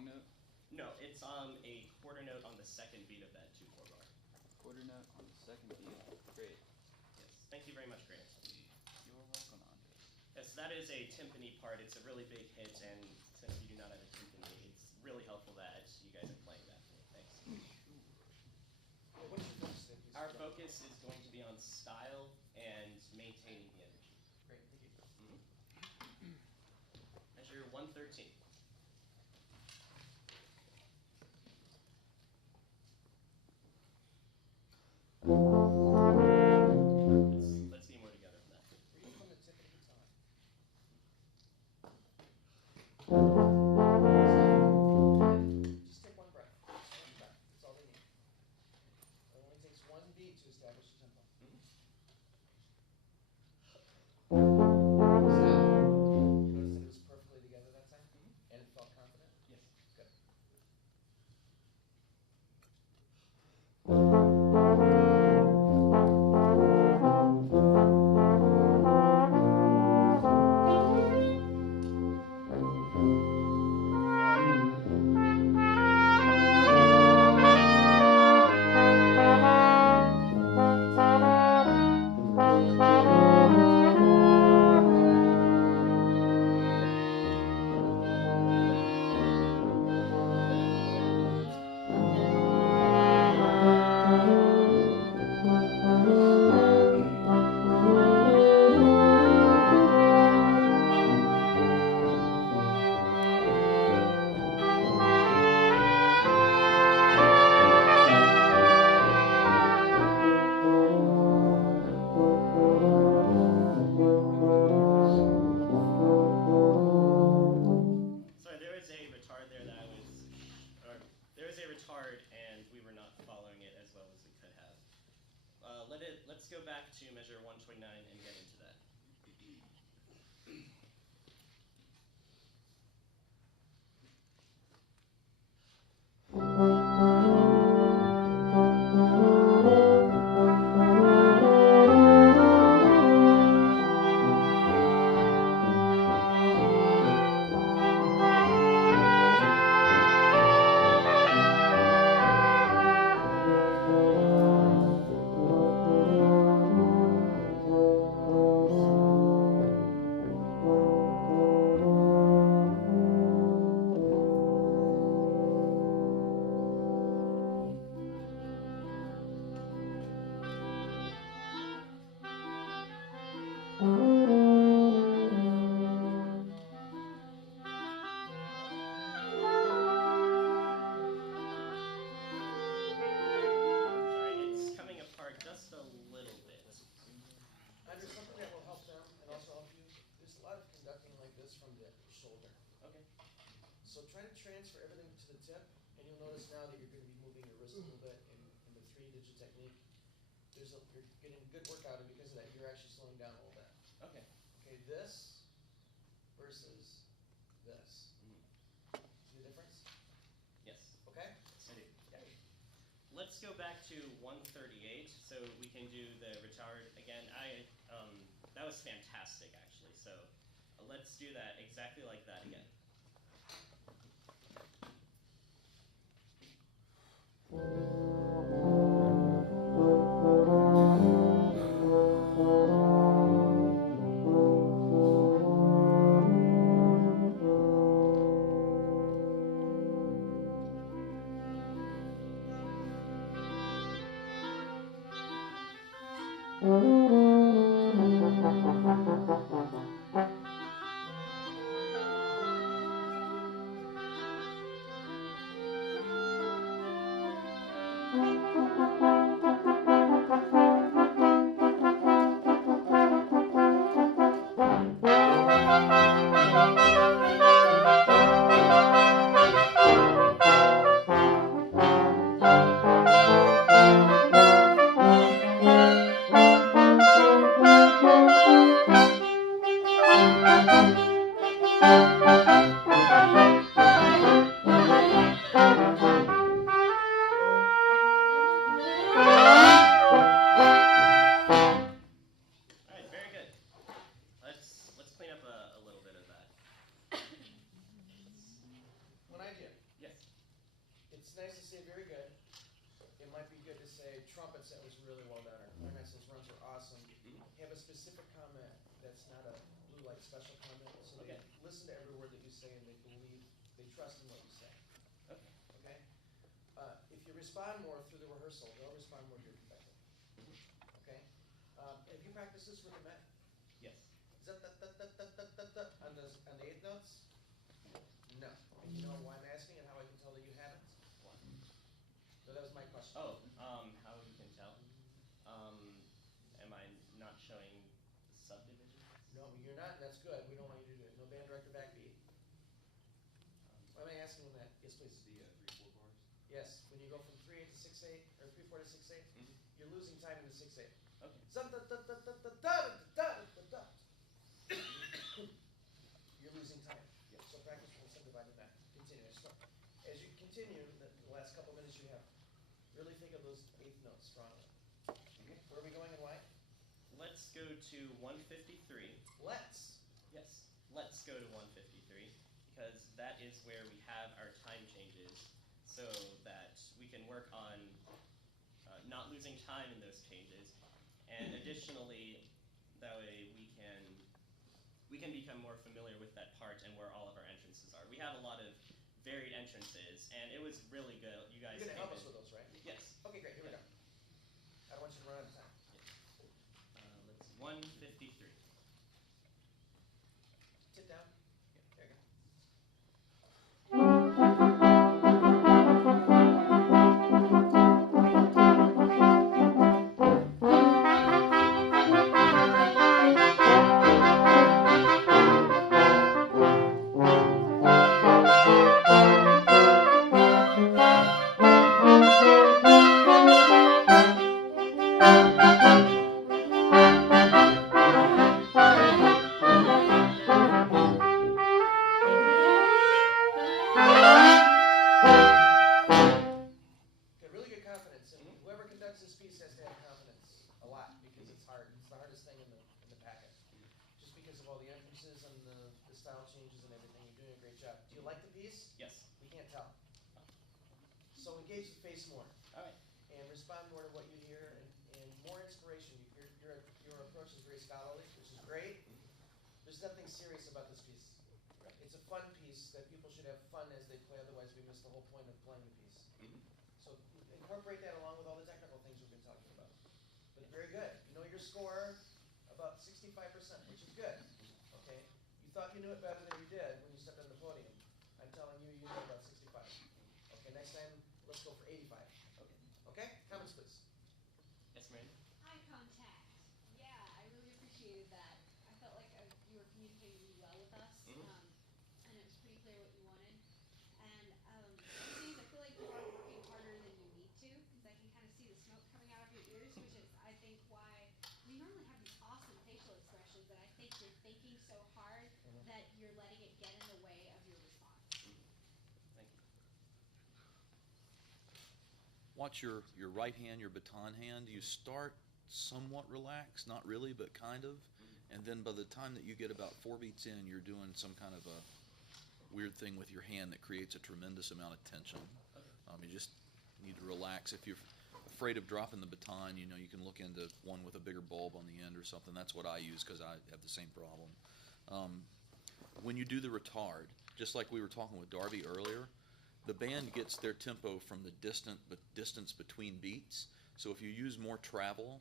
long note? No, it's a quarter note on the second beat of that 2/4 bar. Quarter note on the second beat. Great. Yes. Thank you very much, Grant. You're welcome, Andre. Yes, that is a timpani part. It's a really big hit, and since you do not have a timpani, it's really helpful that you guys are playing that. Thanks. Well, what's your focus then, please? Our focus is going to be on style and maintaining the energy. Great, thank you. Measure 113. Let's be more together for that. Read from the tip of the guitar. Just take one breath. Just one breath. That's all they need. It only takes one beat to establish a tempo. You noticed that it was perfectly together that time? And it felt confident? Yes. Good. Sorry, there was a retard there that there was a retard and we were not following it as well as we could have. Let's go back to measure 129 and get into that. Sorry, it's coming apart just a little bit. Andre, something that will help them and also help you, there's a lot of conducting like this from the shoulder. Okay. So try to transfer everything to the tip, and you'll notice now that you're going to be moving your wrist a little bit in the 3-digit technique. You're getting good workout, and because of that, you're actually slowing down a little bit. Okay. Okay, this versus this. See the difference? Yes. Okay? I do. Yeah. Let's go back to 138 so we can do the retard again. That was fantastic actually. So let's do that exactly like that again. It's nice to say very good. It might be good to say trumpets, that was really well done, or clarinets, runs were awesome. Have a specific comment that's not a blue light special comment, so they Okay. listen to every word that you say and they believe, they trust in what you say, Okay. okay? If you respond more through the rehearsal, they'll respond more to your perspective, okay? Have you practiced this with the Met? Yes. On the eighth notes? No. And you know why I'm asking and how I can tell that you haven't? So that was my question. Oh, how you can tell? Am I not showing the subdivisions? No, you're not, and that's good. We don't want you to do it. No band director backbeat. Why am I asking that? Yes, please. The 3/4 bars. Yes, when you go from 3/8 to 6/8, or 3/4 to 6/8, you're losing time in the 6/8. Okay. You're losing time. So practice will subdividing that. Continue. As you continue, the last couple minutes you have, really think of those eighth notes strongly. Where are we going and why? Let's go to 153. Let's. Yes, let's go to 153 because that is where we have our time changes so that we can work on not losing time in those changes. And additionally, that way we can become more familiar with that part and where all of our entrances are. We have a lot of varied entrances, and it was really good. You guys You're going to came help us in- with those, right? Yes. Okay, great. Here we go. I don't want you to run out of time. Let's 153. Sit down. There you go. Okay, really good confidence, and whoever conducts this piece has to have confidence a lot because it's hard. It's the hardest thing in the packet, just because of all the entrances and the style changes and everything. You're doing a great job. Do you like the piece? Yes. We can't tell. So engage the face more All right. and respond more to what you hear and more inspiration. Your approach is very scholarly, which is great. There's nothing serious about this piece. It's a fun piece that people should have fun as they play. Otherwise, we miss the whole point of playing the piece. So incorporate that along with all the technical things we've been talking about. But very good. You know your score about 65%, which is good. Okay? You thought you knew it better than you did when you stepped on the podium. I'm telling you, you knew about 65. Okay, next time, let's go for 85. Okay. Okay? Comments, please. Yes, Miranda? Eye contact. Yeah, I really appreciated that. I felt like you were communicating really well with us, and it was pretty clear what you wanted. And things I feel like you are working harder than you need to, because I can kind of see the smoke coming out of your ears, which is, I think, why we normally have these awesome facial expressions, and I think you're thinking so hard that you're letting it get in the way of your response. Thank you. Watch your right hand, your baton hand. You start somewhat relaxed, not really, but kind of. And then by the time that you get about 4 beats in, you're doing some kind of a weird thing with your hand that creates a tremendous amount of tension. You just need to relax. If you're afraid of dropping the baton, you know, you can look into one with a bigger bulb on the end or something. That's what I use because I have the same problem. When you do the retard, just like we were talking with Darby earlier, the band gets their tempo from the distance between beats. So if you use more travel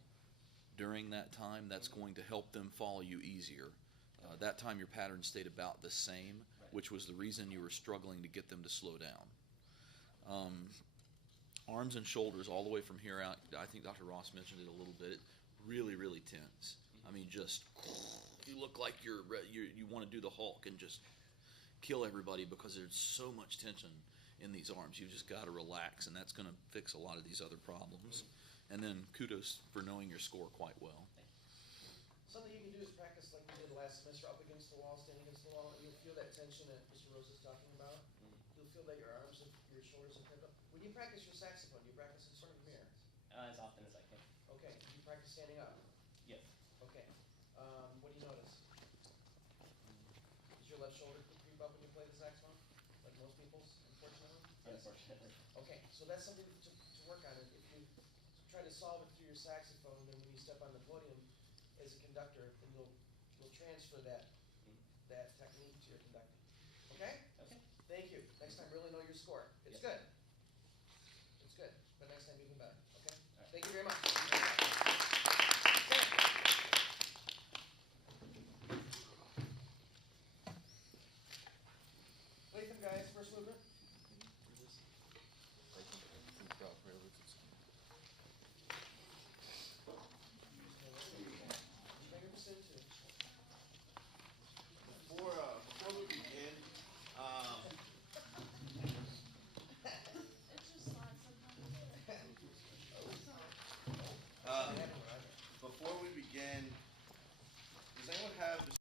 during that time, that's going to help them follow you easier. That time your pattern stayed about the same, which was the reason you were struggling to get them to slow down. Arms and shoulders all the way from here out, I think Dr. Ross mentioned it a little bit, really, really tense. I mean, just, you look like you want to do the Hulk and just kill everybody because there's so much tension in these arms. You've just got to relax, and that's going to fix a lot of these other problems. And then kudos for knowing your score quite well. Something you can do is practice like we did last semester, up against the wall, standing against the wall, and you'll feel that tension that Mr. Rose is talking about. You'll feel that your arms and your shoulders are picked up. When you practice your saxophone, do you practice in front of a mirror? As often as I can. Okay. Do you practice standing up? Yes. Okay. What do you notice? Does your left shoulder creep up when you play the saxophone? Like most people's, unfortunately? Unfortunately. Okay, so that's something to work on. If you try to solve it through your saxophone, then when you step on the podium as a conductor, then you'll transfer that technique to your conducting. Okay? Okay. Thank you. Next time, really know your score. It's Yep. good. It's good, but next time even better. Okay? All right. Thank you very much. Latham, guys, first movement. Magnificent too. Before we begin, It's just not sometimes. before we begin, does anyone have the